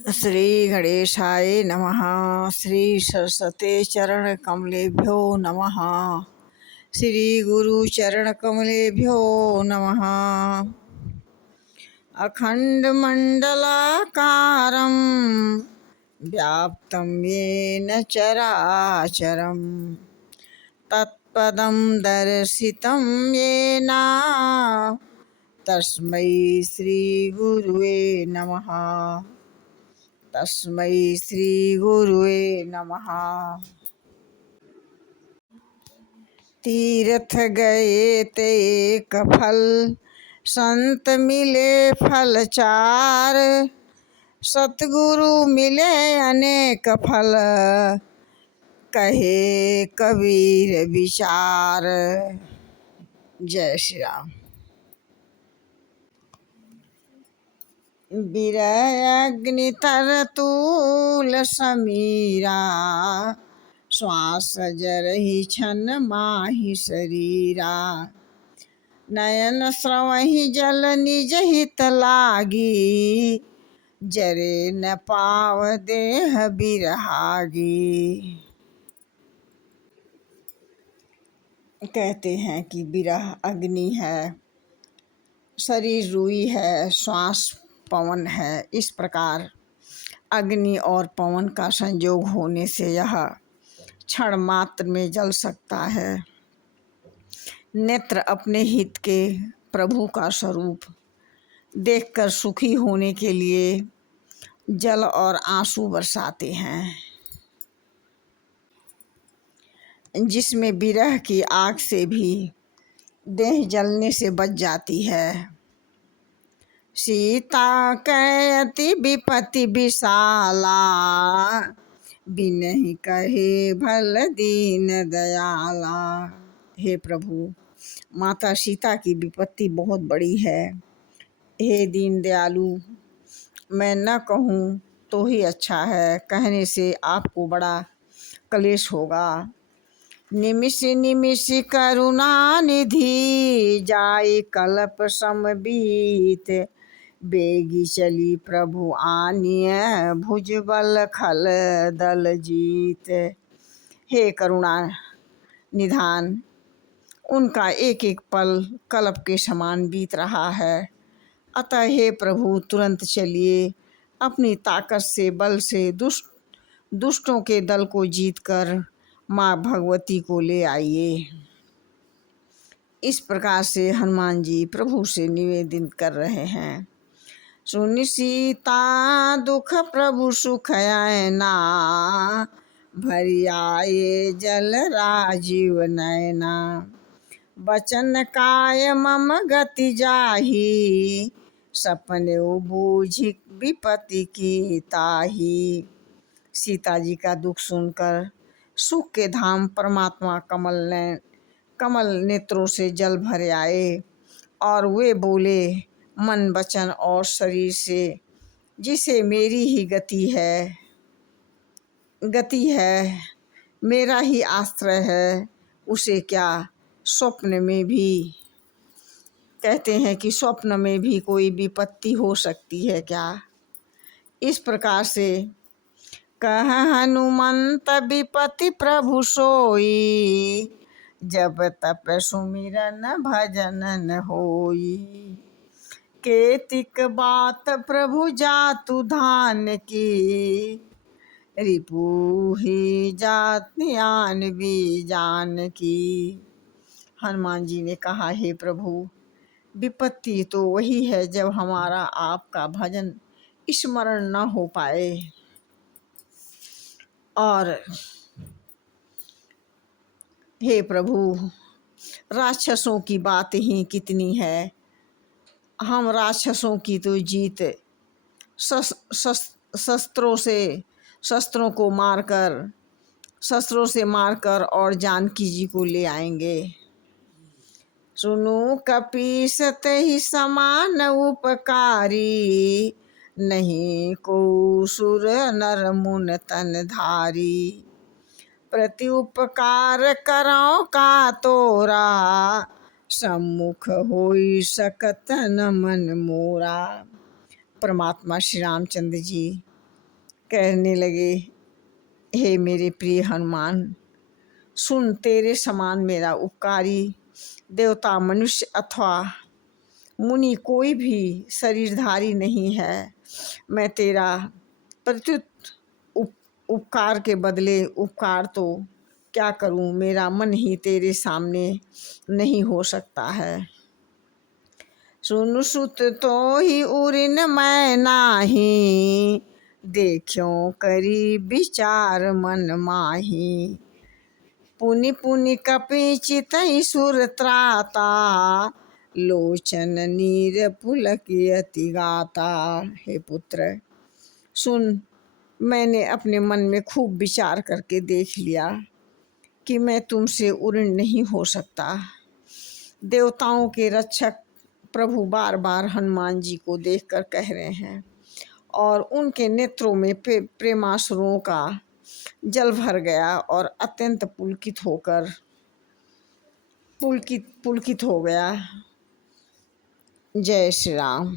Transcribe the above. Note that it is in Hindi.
श्री गणेशाय नमः। श्री सरस्वते चरण कमलेभ्यो नमः। श्री गुरु चरण कमलेभ्यो नमः। अखंड मंडलाकारं व्याप्तं येन चराचरं तत्पदं दर्शितं येन तस्मै श्री गुरुवे नमः। तस्मै श्री गुरुवे नमः। तीर्थ गए ते एक फल, संत मिले फल चार। सतगुरु मिले अनेक फल, कहे कबीर विचार। जय श्री राम। बिरह अग्नि तरतूल समीरा, श्वास जरहि छन माहि शरीरा। नयन स्रवहि जल निज हित लागी, जरे न पाव देह बिरहागी। कहते हैं कि बिरह अग्नि है, शरीर रूई है, श्वास पवन है। इस प्रकार अग्नि और पवन का संयोग होने से यह क्षण मात्र में जल सकता है। नेत्र अपने हित के प्रभु का स्वरूप देखकर सुखी होने के लिए जल और आंसू बरसाते हैं, जिसमें विरह की आग से भी देह जलने से बच जाती है। सीता कहती विपत्ति विशाला, बिनहि कहे भल दीन दयाला। हे प्रभु, माता सीता की विपत्ति बहुत बड़ी है। हे दीन दयालु, मैं न कहूँ तो ही अच्छा है, कहने से आपको बड़ा क्लेश होगा। निमिष निमिष करुणा निधि, जाय कल्प समबीत। बेगी चली प्रभु आनिय, भुजबल खल दल जीत। हे करुणा निधान, उनका एक एक पल कल्प के समान बीत रहा है। अतः हे प्रभु, तुरंत चलिए, अपनी ताकत से बल से दुष्टों के दल को जीतकर माँ भगवती को ले आइए। इस प्रकार से हनुमान जी प्रभु से निवेदन कर रहे हैं। सुनि सीता दुख प्रभु सुख आयना, भरी आए जल राजीव नयना। बचन काय मम गति जाही, सपने बूझि विपत्ति की ताही। सीता जी का दुख सुनकर सुख के धाम परमात्मा कमल नेत्रों से जल भर आए और वे बोले मन वचन और शरीर से, जिसे मेरी ही गति है, मेरा ही आश्रय है, उसे क्या स्वप्न में भी, कहते हैं कि स्वप्न में भी कोई विपत्ति हो सकती है क्या। इस प्रकार से कह हनुमंत विपत्ति प्रभु सोई, जब तप सुमिरन भजन न होई। केतिक बात प्रभु जातु धान की, रिपु ही जात ज्ञान भी जान की। हनुमान जी ने कहा, हे प्रभु, विपत्ति तो वही है जब हमारा आपका भजन स्मरण न हो पाए। और हे प्रभु, राक्षसों की बात ही कितनी है। हम राक्षसों की तो जीत शस्त्रों से मारकर और जानकी जी को ले आएंगे। सुनो कपीसत ही समान उपकारी, नहीं को सुर नर मुन तन धारी। प्रति उपकार करो का तोरा, सम्मुख होई सकत न मन मोरा। परमात्मा श्री रामचंद्र जी कहने लगे, हे मेरे प्रिय हनुमान, सुन, तेरे समान मेरा उपकारी देवता, मनुष्य अथवा मुनि कोई भी शरीरधारी नहीं है। मैं तेरा प्रत्युत उपकार के बदले उपकार तो क्या करूं, मेरा मन ही तेरे सामने नहीं हो सकता है। सुन सुत तो ही उरिन मैं नाही, देखियो करी विचार मन माही। पुनि पुनि कपि चितई सुर त्राता, लोचन नीर पुलक अति गाता। हे पुत्र, सुन, मैंने अपने मन में खूब विचार करके देख लिया कि मैं तुमसे उऋण नहीं हो सकता। देवताओं के रक्षक प्रभु बार बार हनुमान जी को देखकर कह रहे हैं और उनके नेत्रों में प्रेमाश्रुओं का जल भर गया और अत्यंत पुलकित हो गया। जय श्री राम।